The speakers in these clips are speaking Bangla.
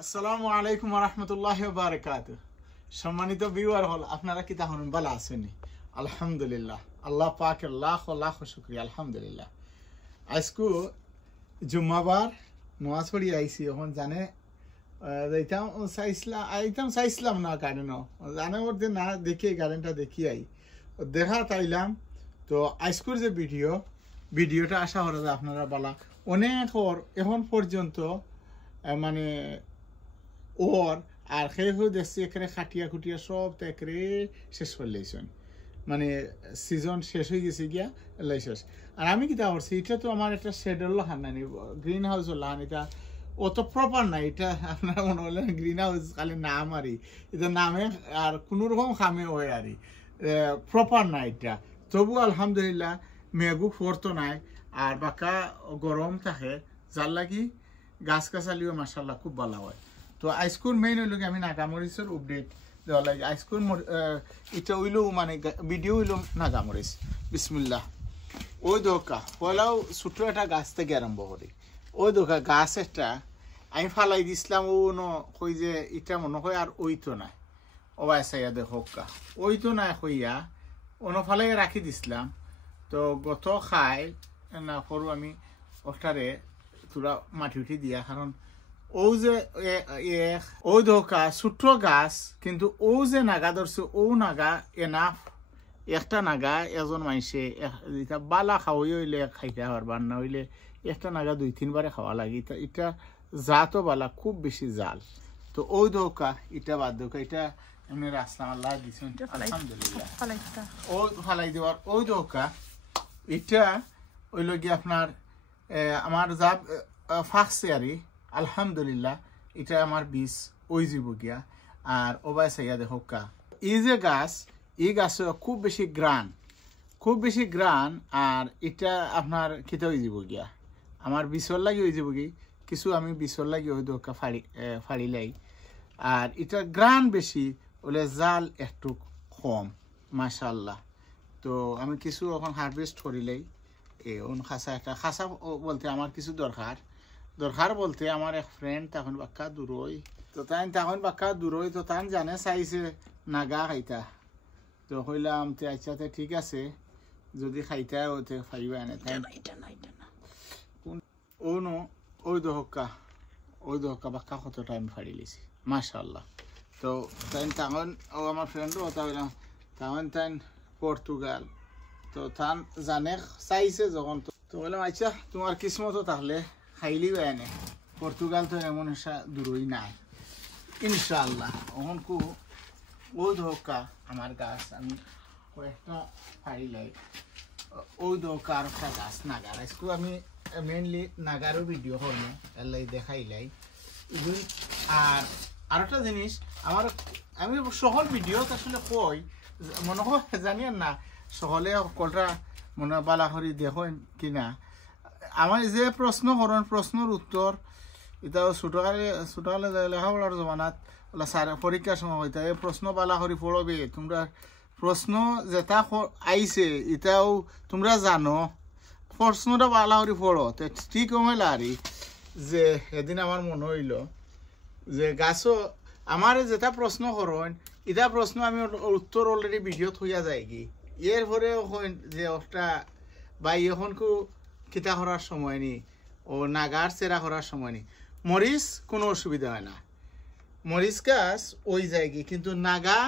আসসালামু আলাইকুম রহমতুল্লাহ বারকাত। সম্মানিত ভিউয়ার হল, আপনারা কি তাহলে ভালো আছেন? আলহামদুলিল্লাহ, আল্লাহ পাকের লাখ লাখ শুকরিয়া। আলহামদুলিল্লাহ। আজকু জুম্মাবার নামাজ পড়ি আইসি, এখন জানে চাইছিলাম না গার্ডেন জানে ওর যে না দেখি গার্ডেনটা দেখি আই দেখা তাইলাম। তো আজকুর যে ভিডিওটা আশা করা যায় আপনারা বলা অনেক এখন পর্যন্ত মানে ওর আর খেয়ে দেখছি এখানে খাটিয়া খুটিয়া সব তো একেবারে শেষ করলেইছেন, মানে সিজন শেষ হয়ে গেছে গিয়া এলাই শেষ। আর আমি কিতা করছি, এটা তো আমার একটা শেডের লাহান নাই, গ্রিন হাউসের লাহান, এটা অত প্রপার নাই। এটা আপনার মনে হলে গ্রিন হাউস খালি নাম আরই, এটা নামে আর কোনো রকম খামে হয় আরই, প্রপার না এটা। তবু আলহামদুলিল্লাহ মেঘু ফরতো নাই আর বাঁকা গরম থাকে, যার লাগি গাছ গাছালিও মাসাল্লাহ খুব ভালো হয়। তো আইসকুর মেইন হইল আমি নাগামরিচের আপডেট দেওয়া লাগে। আইসকুর এটা হইলেও মানে ভিডিও হইলেও নাগামরিচ। বিসমিল্লাহ। ওই দোকা পয়লাও ছোট একটা গাছ থেকে আরম্ভ করি। ওই দোকা গাছ একটা আমি ফালাই দিছিলাম, ও কই যে এটা মনে হয় আর ওইতো নাই, ও চাইয়া দেখা ওইতো নাই কইয়া অন্য ফালাই রাখি দিছিলাম। তো গত খাই না করু আমি ওটারে তোরা মাটি উঠি দিয়া, কারণ ও যে ও ধোকা ছোট্ট গাছ, কিন্তু ও যে নাগা ধরছে ও নাগা এনাফ, একটা নাগা এজন মানুষে এটা বালা খাওয়াই হইলে খাইতে পারবার না হইলে একটা নাগা 2-3 বারে খাওয়া লাগে। এটা জাতও বালা খুব বেশি জাল। তো ওই ধোকা এটা বাদ ধোকা এটা এমনি রাস্তাম আল্লাহ দিচ্ছেন আলহামদুলিল্লাহ। ও ফালাই দেওয়ার ওই ধোকা এটা ওইল গিয়ে আপনার আমার যা ফাঁকছে আরই আলহামদুলিল্লাহ। এটা আমার বীজ ওই যাব গিয়া। আর ওবাই চাইয়া দেখা এই যে গাছ, এই গাছ খুব বেশি গ্রান আর এটা আপনার খেতে হয়ে যাব গিয়া। আমার বিছর লাগি হয়ে যাব কি কিছু, আমি বিছর লাগি ওই দেখা ফাড়িলাই। আর এটা গ্রান বেশি ওলে জাল একটু কম মাশাল্লাহ। তো আমি কিছু এখন হারভেস্ট করিলাই। খাসা একটা খাসা বলতে আমার কিছু দরকার বলতে আমার এক ফ্রেন্ড তখন বাক্কা দূরই, তো তাই তখন বাক্কা দূরই, তো তাই জানে চাইছে নাগা খাইতা। তো কইলাম তে আচ্ছা ঠিক আছে, যদি খাইতা ওতে ফাইবা এনে তাই ওই দহকা বাক্কা কত টাইম ফাড়ি লিছি মাশাল্লাহ। তো তাই তখন ও আমার ফ্রেন্ডও হতা হইলাম তখন তাই পর্তুগাল, তো তান জানে চাইছে যখন, তো বললাম আচ্ছা তোমার কিসমতো তাহলে খাইলি এনে। পর্তুগাল তো এমন একটা দূরই নাই ইনশাআল্লাহ। ওখান কু ও ধোকা আমার গাছ আমি কয়েকটা ফাড়িলাই। ওই ধোকা আর একটা গাছ নাগার আজকু আমি মেনলি নাগারও ভিডিও করবো এলাই দেখাইলাই। আর একটা জিনিস আমি সকল ভিডিও আসলে কই মনে হয় জানিয়েন না সকলে কলটা মনে বালা করি দেখেন কিনা। আমার যে প্রশ্ন করেন প্রশ্নের উত্তর এটাও ছোটকালে লেখাপড়ার জমানাত ওলা স্যার পরীক্ষার সময় হইতা এই প্রশ্ন বালা করি পড়বে। তোমরা প্রশ্ন যেটা আইছে এটাও তোমরা জানো, প্রশ্নটা বালা করি পড়ো। তো ঠিক হইলা আর যে এদিন আমার মনে হইল যে গাছও আমার যেটা প্রশ্ন করেন এটা প্রশ্ন আমি উত্তর অলরেডি ভিডিও থইয়া যায় কি এরপরে যে ওটা বা এখন কু কিতা করার সময় নি ও নাগার চেরা করার সময় নি মরিচ কোনো অসুবিধা হয় না, মরিচ গাছ ওই জায়গায়, কিন্তু নাগা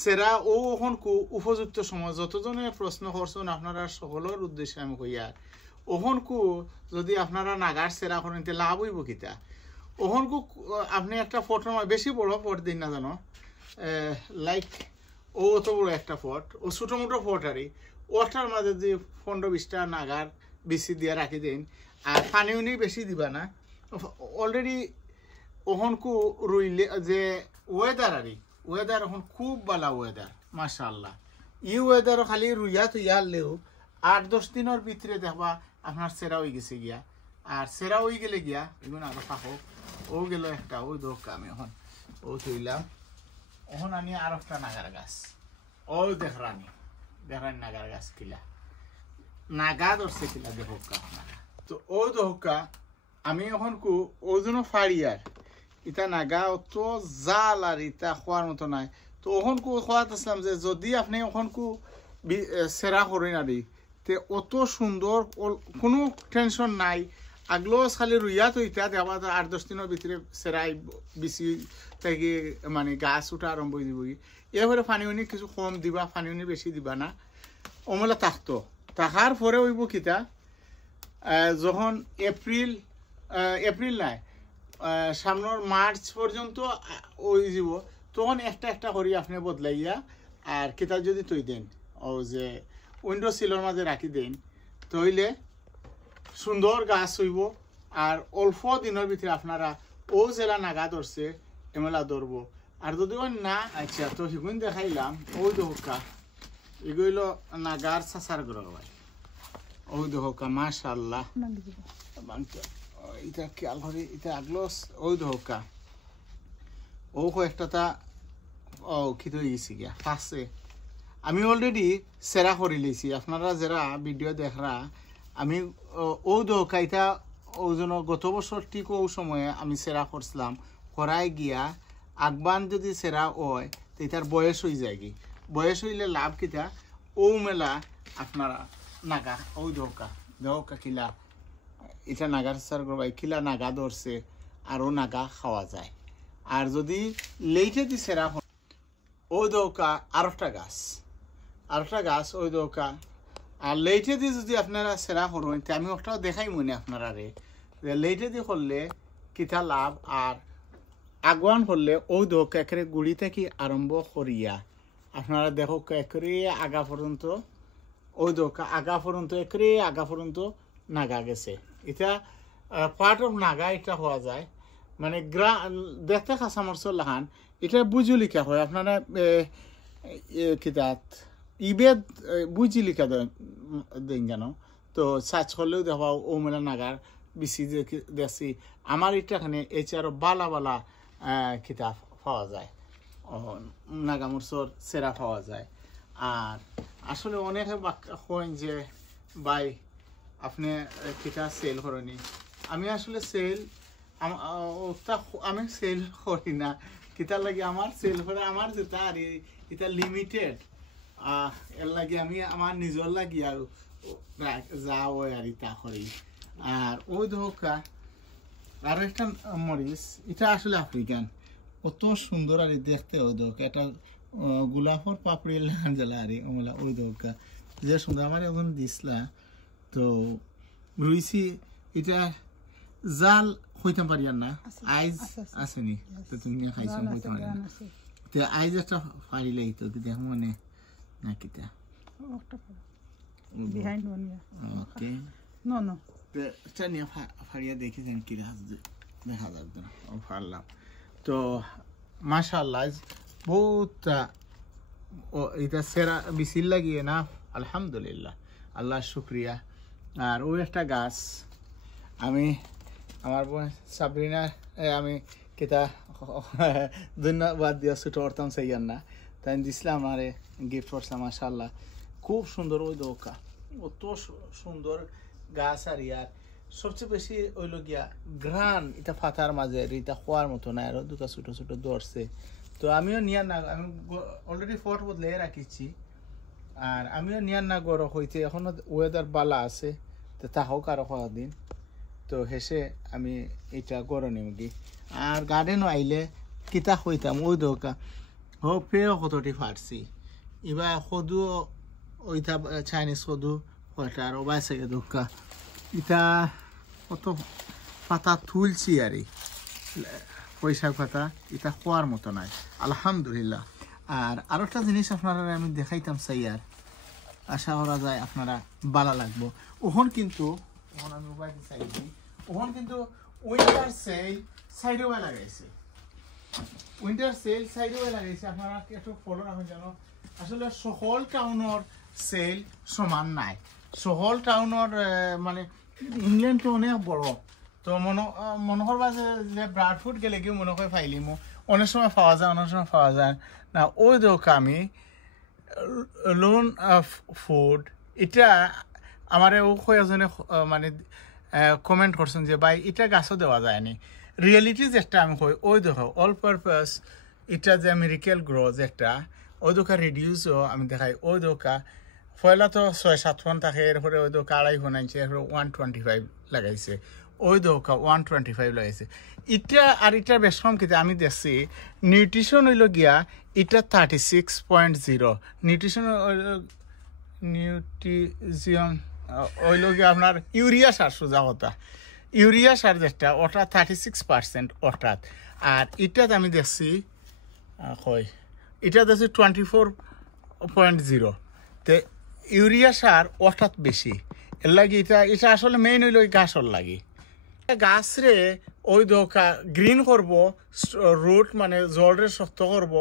চেরা ও এখন কু উপযুক্ত সময় যতজনে প্রশ্ন করছেন আপনারা সকলের উদ্দেশ্যে আমি কইয়ার ওখন কু যদি আপনারা নাগার চেরা করেন তে লাভ হইব কিতা। ওখন কু আপনি একটা ফট বেশি বড় ফট দিন না জানো, লাইক ও অত বড় একটা ফট ও ছোটো মোটো ফট আরই ওটার মাঝে যে 15-20টা নাগার বেশি দিয়ে রাখি দিন। আর পানি উনি বেশি দিবা না। অলরেডি ওখানকু রইলে যে ওয়েদার এখন খুব ভালো ওয়েদার মাশাআল্লাহ। ই ওয়েদারও খালি রুইয়া তুইয়া হলেও 8-10 দিনের ভিতরে দেখবা আপনার সেরা হয়ে গেছে গিয়া। আর সেরা হয়ে গেলে গিয়া এগুলো আরো থাকো ও গেল একটা ওই দোকা আমি এখন ও তুইলাম। এখন আনি আর একটা নাগার গাছ ও দেখরানি নাগার গাছ কিলা নাগা ধরছে কিলা দেখোকা। তো ও দোকা আমি এখন কু ওজনও ফাড়ি আর ইটা নাগা অত জাল আর ইটা খোয়ার মতো নাই তো ওখান কু খোয়াত আসলাম যে যদি আপনি ওখান কু সেরা করেন আর তে অত সুন্দর কোনো টেনশন নাই আগলো খালি রুইয়া তো ইটা দেওয়া 8-10 দিনের ভিতরে সেরাই বেশি থেকে মানে গাছ উঠা আরম্ভ হয়ে দিব এবারে পানি উনি কিছু কম দিবা পানি উনি বেশি দিবা না অমলা থাকতো থাকার পরে হইব কিতা যখন এপ্রিল নাই সামনের মার্চ পর্যন্ত ওই যাব তখন একটা একটা করি আপনি বদলাইয়া আর কিতা যদি তৈ দেন ও যে উইন্ডো সিলের মাঝে রাখি দেন তইলে সুন্দর গাছ হইব আর অল্প দিনের ভিতরে আপনারা ও জেলা নাগা ধরছে এমেলা ধরব আর যদি না আচ্ছা তো সেগুন দেখাইলাম ওই দোকা এগুলো নাগার চাচার গ্রহ ভাই ওই দোকা মাশাআল্লাহ এটা খেয়াল করি এটা আগলো ওই দোকা ও কয়েকটা তা ও কি তো গেছি গিয়া ফাঁসে আমি অলরেডি সেরা করে লিছি আপনারা যারা ভিডিও দেখরা আমি ও দোকা এটা ও যেন গত বছর ঠিক ও সময়ে আমি সেরা করছিলাম করাই গিয়া আগবান যদি সেরা হয় তো এটার বয়স হয়ে যায় কি বয়স হইলে লাভ কিতা ও মেলা আপনারা নাগা ওই দোকা কিলা এটা নাগার সার করবাই কিলা নাগা ধরছে আরও নাগা খাওয়া যায় আর যদি লেইটে দি সেরা ওই দোকা আরেকটা গাছ ওই দোকা আর লেইটে দিয়ে যদি আপনারা সেরা করবেন আমি ওটাও দেখাই মনে আপনারা রে লেইটে দিয়ে করলে কিতা লাভ আর আগুয়ান করলে ওই দোকা একেবারে গুড়ি থেকে আরম্ভ করিয়া আপনারা দেখো একেবারে আগা পর্যন্ত ওই দোকা আগা পর্যন্ত একেবারে আগা পর্যন্ত নাগা গেছে এটা পার্ট অফ নাগা এটা হওয়া যায় মানে দেখতে খাসামরসর লাহান এটা বুঝুলিকা হয় আপনারা কিতাত ইবেদ বুঝি লিখা দেন জানো তো সার্চ করলেও দেখা ও মেলা নাগার বেশি দেখছি আমার এটাখানে এছাড়াও বালা কিতাব পাওয়া যায় নাগামুরসর সেরা পাওয়া যায় আর আসলে অনেকে কইন যে ভাই আপনি কিতা সেল করেনি আমি আসলে সেল আমি সেল করি না কিতার লাগে আমার সেল করে আমার যেটা আর এটা লিমিটেড এর লাগে আমি আমার নিজের লাগি আর যাও আর ইটা করি আর ওই ধোকা আর একটা মরিচ এটা আসলে আফ্রিকান কত সুন্দর আর দেখতে ওই ধোকা এটা গোলাপর পাপড়ি লাগান জ্বালা আর ওমলা ওই ধোকা যে সুন্দর আমার এখন দিসলা তো রুইছি এটা জাল হইতাম পারি আর না আইজ আসেনি তো তুমি খাইছো হইতাম পারি না তো আইজ একটা ফাড়িলে তো দেখ মনে না কিতা behind one ওকে no তো নিয়ে ফাড়িয়া দেখি যেন কি দেখা যাবে না ও ফাড়লাম তো মাশাআল্লাহ বহুত এটা সেরা বিসিল লাগিয়ে না আলহামদুলিল্লাহ আল্লাহ শুক্রিয়া আর ওই একটা গাছ আমি আমার বোন সাবরিনা আমি কিতা ধন্যবাদ দিয়া ছুটো করতাম সেইয়ার না তাই দিছিলাম আমারে গিফট করছিলাম মাশাআল্লাহ খুব সুন্দর ওই দোকা অত সুন্দর গাছ আর ইয়ার সবচেয়ে বেশি ওই গিয়া গ্রান এটা ফাতার মাঝে এটা খোয়ার মতো না আরো দুটা ছোট ছোট ধরছে তো আমিও নিয়ার না আমি অলরেডি ফট বদলে রাখিছি আর আমিও নিয়ার না গরম হইতে এখনো ওয়েদার বালা আছে তো তাহাও কারো খাওয়া দিন তো হেসে আমি এটা গরম নিমগি আর গার্ডেনও আইলে কিতা হইতাম ওই দোকা হোক পেয়েও কতটি ফাটছি এবার সদু ওইটা চাইনিজ সদু কয়টা আর ওবাইছে দোকা এটা কত পাতা তুলছি আর পয়সা পাতা এটা খোয়ার মতো নাই আলহামদুলিল্লাহ আর আরো একটা জিনিস আপনারা আমি দেখাইতাম সাইয়ার আশা করা যায় আপনারা ভালো লাগবো ওখান কিন্তু আমি উবাইতে চাইছি ওখান কিন্তু উইন্টার সেল সাইডে লাগাইছে আপনারা একটু ফলো রাখবেন জানো আসলে সকল টাউনের সেল সমান নাই সকল টাউনের মানে ইংল্যান্ড তো অনেক বড় তো মনে করবা যে ব্রাডফুড গেলে কি মনে করে ফাইলিমো অনেক সময় পাওয়া যায় অনেক সময় পাওয়া যায় না ওই দোকা আমি লোন ফুড এটা আমার ও কয়েকজনে মানে কমেন্ট করছেন যে ভাই এটা গাছও দেওয়া যায়নি রিয়েলিটি যেটা আমি কই ওই দেখো অল পারপাস এটা যে মেরিকেল গ্রো যেটা ওই দোকা রিডিউসও আমি দেখাই ওই দোকা পয়লা তো 6-7 ফোন থাকে এরপরে ওই দোকা 2.5 ফোন আনছে এরপরে 125 লাগাইছে ওই দোকা 125 লাগাইছে এটা আর এটা বেশ কম কিন্তু আমি দেখছি নিউট্রিশন হইল গিয়া এটা 36.0 নিউট্রিশন নিউট্রিজিয়াম হইল গিয়া আপনার ইউরিয়া সার সোজা কথা ইউরিয়া সার যেটা ওটা 36% অর্থাৎ আর এটাতে আমি দেখছি হয় এটা দেখছি 24.0 তে ইউরিয়া সার অর্থাৎ বেশি এর লাগে এটা আসলে মেইন হইল ওই গাছর লাগে গাছ রে ওই দোকা গ্রিন করব রুট মানে জলরে শক্ত করব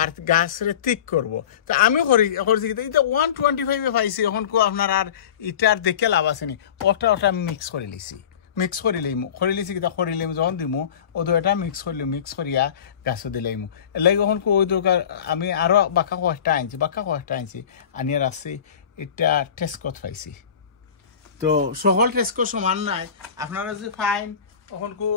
আর গাছ রে ঠিক করব তো আমি করছি এটা 125 পাইছি এখন কো আপনার আর ইটার দেখে লাভ আছে নি ওটা মিক্স করে লিছি মিক্স করে লিছি কিতা করে লিম যখন দিমু ও তো এটা মিক্স করিয়া গাছও দিলাইম এর লাগে এখন কো ওই দোকা আমি আরো বাঁকা কয়েকটা আনছি আনিয়ে রাখছি এটা টেস্ট কত পাইছি তো সকল টেস্কো সমান নাই আপনারা যদি ফাইন এখন কো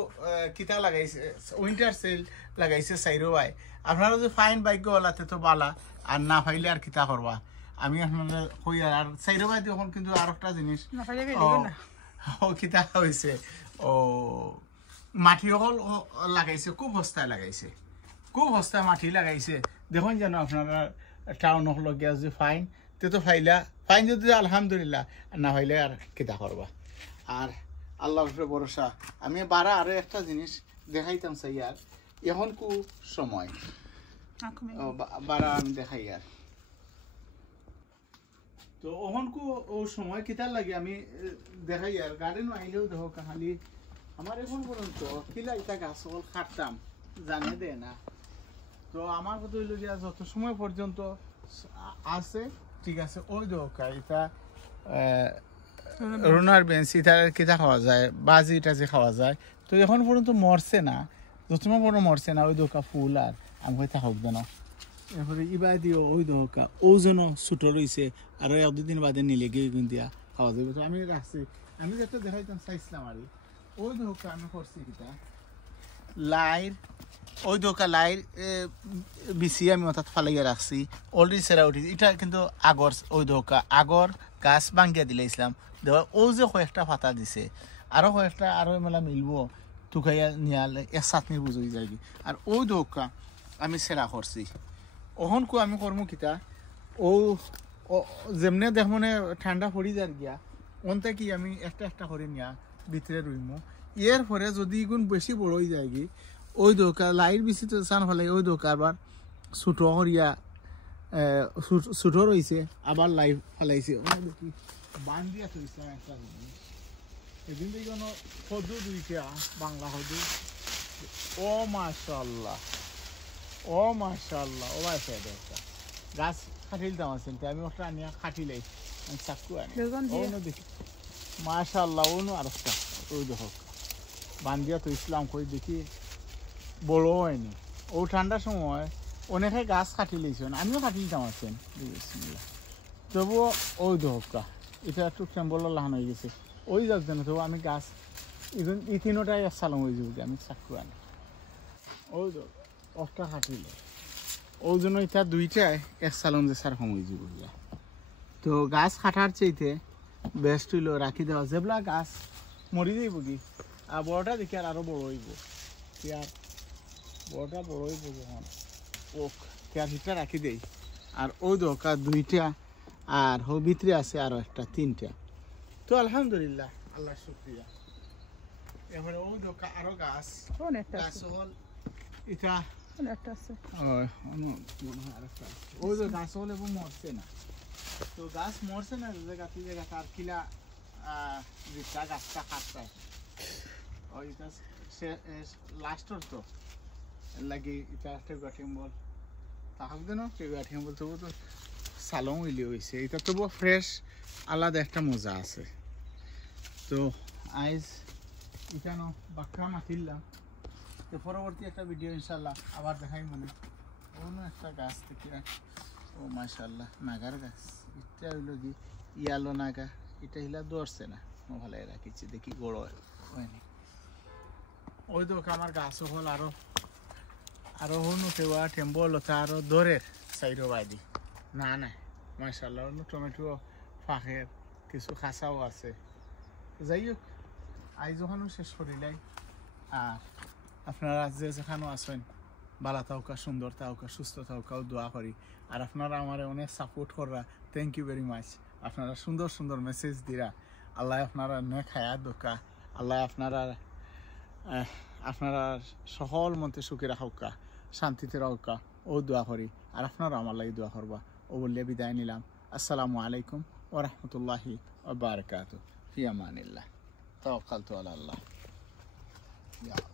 কিতা লাগাইছে উইন্টার সেল লাগাইছে সাইরোবাই আপনারা যদি ফাইন বাইক ওলাতে তো বালা আর না ফাইলে আর কিতা করবা আমি আপনারা কই আর সাইরোবাই এখন কিন্তু আর একটা জিনিস না ফাইলে না ও কিতা হইছে ও মাটি হল লাগাইছে খুব সস্তায় মাটি লাগাইছে দেখুন যেন আপনারা টাউন হল গিয়া যদি ফাইন তো ফাইন যদি আলহামদুলিল্লাহ না হইলে আর কিতা করবা আর আল্লাহর উপরে ভরসা আমি বারা আরো একটা জিনিস দেখাইতাম চাই আর এখন কু সময় বারা আমি দেখাই আর তো এখন কু ও সময় কিতার লাগে আমি দেখাই আর গার্ডেন আইলেও দেখো খালি আমার এখন পর্যন্ত কিলা ইটা গাছ কাটতাম জানে দে না তো আমার কথা হইল গিয়া যত সময় পর্যন্ত আছে ঠিক আছে ওই দোকা এটা রোনার বেঞ্চ এটা কিতা খাওয়া যায় বাজি এটা যে খাওয়া যায় তো এখন পর্যন্ত মরছে না যতক্ষণ পর্যন্ত মরছে না ওই দোকা ফুল আর আমি হয়তো হোক না এরপরে ইবা দিও ওই দোকা ওজনও ছুটো রয়েছে আর 1-2 দিন বাদে নিলে গিয়ে দিয়া খাওয়া যাবে তো আমি রাখছি আমি যেটা দেখাইতাম চাইছিলাম আর ওই দোকা আমি করছি কিতা লাইর ওই দোকা লাইর বিসি আমি অর্থাৎ ফালাইয়া রাখছি অলরেডি সেরা উঠি এটা কিন্তু আগর ওই দোকা আগর গাছ ভাঙ্গিয়া দিলাইছিলাম দেওয়া ও যে কয়েকটা পাতা দিছে আরো কয়েকটা আরো মেলা মিলবো টুকাইয়া নিয়ালে এক চাটনি বুঝই যায় আর ওই দোকা আমি সেরা করছি ওহন কো আমি করমু কিতা ও যেমনে দেখ মানে ঠান্ডা পড়ি যার গিয়া ওনটা কি আমি একটা করে নিয়া ভিতরে রইমু এর পরে যদি গুণ বেশি বড় হয়ে যায় কি ওই দোকা লাইট বেশি তো চান ফেলাই ওই দোকা আবার ছুটো করিয়া ছুটো রয়েছে আবার লাইট ফেলাইছে দেখি বান দিয়া থইছে একটা জিনিস এদিন থেকে কোনো সদু দুইটা বাংলা সদু ও মাশাআল্লাহ ও বাইছে এটা গাছ খাটিল দাম আছে আমি ওটা আনিয়া খাটিলাই আমি চাকু আনি ও দেখি মাশাআল্লাহ ও আর একটা ওই দেখো বান্দিয়া তো ইসলাম কই দেখি বড় হয়নি ও ঠান্ডার সময় অনেকে গাছ কাটি লইছেন আমিও কাটি দিতাম আছেন তবুও ওই দোকা এটা একটু টেম্বল লাহান হয়ে গেছে ওই যাক যেন তবু আমি গাছ ইভেন এই তিনোটাই এক সালম হয়ে যাবো আমি চাকু আনি ওই অষ্টা কাটিল ওই জন্য এটা দুইটাই এক সালম যে সার হয়ে যাব তো গাছ কাটার চাইতে বেস্ট হইল রাখি দেওয়া যেগুলা গাছ মরি যাইব কি আর বড়টা দেখি আর আরো বড় হইব আর বড়টা বড় হইব যখন ওক তার ভিতরে রাখি দেই আর ওই দোকা দুইটা আর হো ভিতরে আছে আরো একটা 3টা তো আলহামদুলিল্লাহ আল্লাহ শুকরিয়া এবারে ওই দোকা আরো গাছ গাছ হল এটা একটা আছে ওই যে গাছ হল এবং মরছে না তো গাছ মরছে না জায়গা তার কিলা যেটা গাছটা কাটতে ওইটা লাস্টর তো লাগে এটা একটা টেম্বল তাহাক দেন টেম্বল তবু তো সালং উইলি হয়েছে এটা তবু ফ্রেশ আলাদা একটা মজা আছে তো আইজ এখানে বাক্কা মাতিলাম তো পরবর্তী একটা ভিডিও ইনশাল্লাহ আবার দেখাই মনে অন্য একটা গাছ থেকে ও মাশাআল্লাহ নাগার গাছ এটা হইল কি ইয়ালো নাগা এটা হিলা ধরছে না ভালো রাখিছি দেখি বড় হয়নি ওই তো আমার গাছ হল আরো হনু কেওয়া টেম্বো লতা আরো দরের সাইডো বাইদি না না মাশাআল্লাহ টমেটো ফাঁকের কিছু খাসাও আছে যাই হোক আজ ওখানেও শেষ করিলাই আর আপনারা যে যেখানেও আছেন ভালো থাকা সুন্দর থাকা সুস্থ থাকাও দোয়া করি আর আপনারা আমার অনেক সাপোর্ট করা থ্যাংক ইউ ভেরি মাচ আপনারা সুন্দর সুন্দর মেসেজ দিরা আল্লাহ আপনারা নেক হায়াত দোকা আল্লাহ আপনারা সকল মন্ত্রে সুখী রাখা শান্তিতে রাখা ও দোয়া করি আর আপনারা আমার লাগি দোয়া করবা ও বললে বিদায় নিলাম আসসালামু আলাইকুম ওয়া রাহমাতুল্লাহি ওয়া বারাকাতুহু ফি আমানিল্লাহ তাওয়াক্কালতু আলা আল্লাহ ইয়া